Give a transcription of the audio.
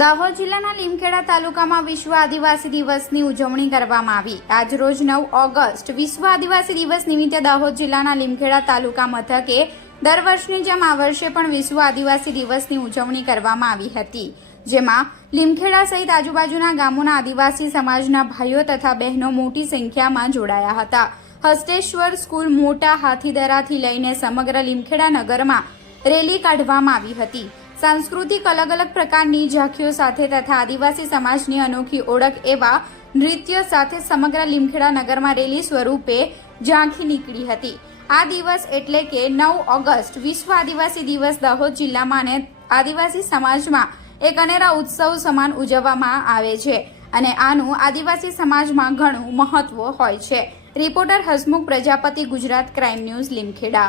દાહોદ જિલ્લાના લીમખેડા તાલુકામાં વિશ્વ આદિવાસી દિવસની ઉજવણી કરવામાં આવી। આજરોજ 9 ઓગસ્ટ વિશ્વ આદિવાસી દિવસ નિમિત્તે દાહોદ જિલ્લાના લીમખેડા તાલુકા મથકે દર વર્ષની જેમ આ વર્ષે પણ વિશ્વ આદિવાસી દિવસની ઉજવણી કરવામાં આવી હતી, જેમાં લીમખેડા સહિત આજુબાજુના ગામોના આદિવાસી સમાજના ભાઈઓ તથા બહેનો મોટી સંખ્યામાં જોડાયા હતા। હસ્તેશ્વર સ્કૂલ મોટા હાથીદરાથી લઈને સમગ્ર લીમખેડા નગરમાં રેલી કાઢવામાં આવી હતી। सांस्कृतिक अलग अलग प्रकारनी झांकीओ साथे तथा आदिवासी समाजनी अनोखी ओळख एवा नृत्य साथे समग्र લીમખેડા नगरमां रेली स्वरूपे झांकी નીકળી હતી। आ दिवस एटले के 9 ऑगस्ट विश्व आदिवासी दिवस दाहोद जिल्लामां अने आदिवासी समाजमां एक अनेरा उत्सव समान उजववामां आवे छे अने आनुं आदिवासी समाजमां घणुं महत्व होय छे। रिपोर्टर हसमुख प्रजापति, गुजरात क्राइम न्यूज, લીમખેડા।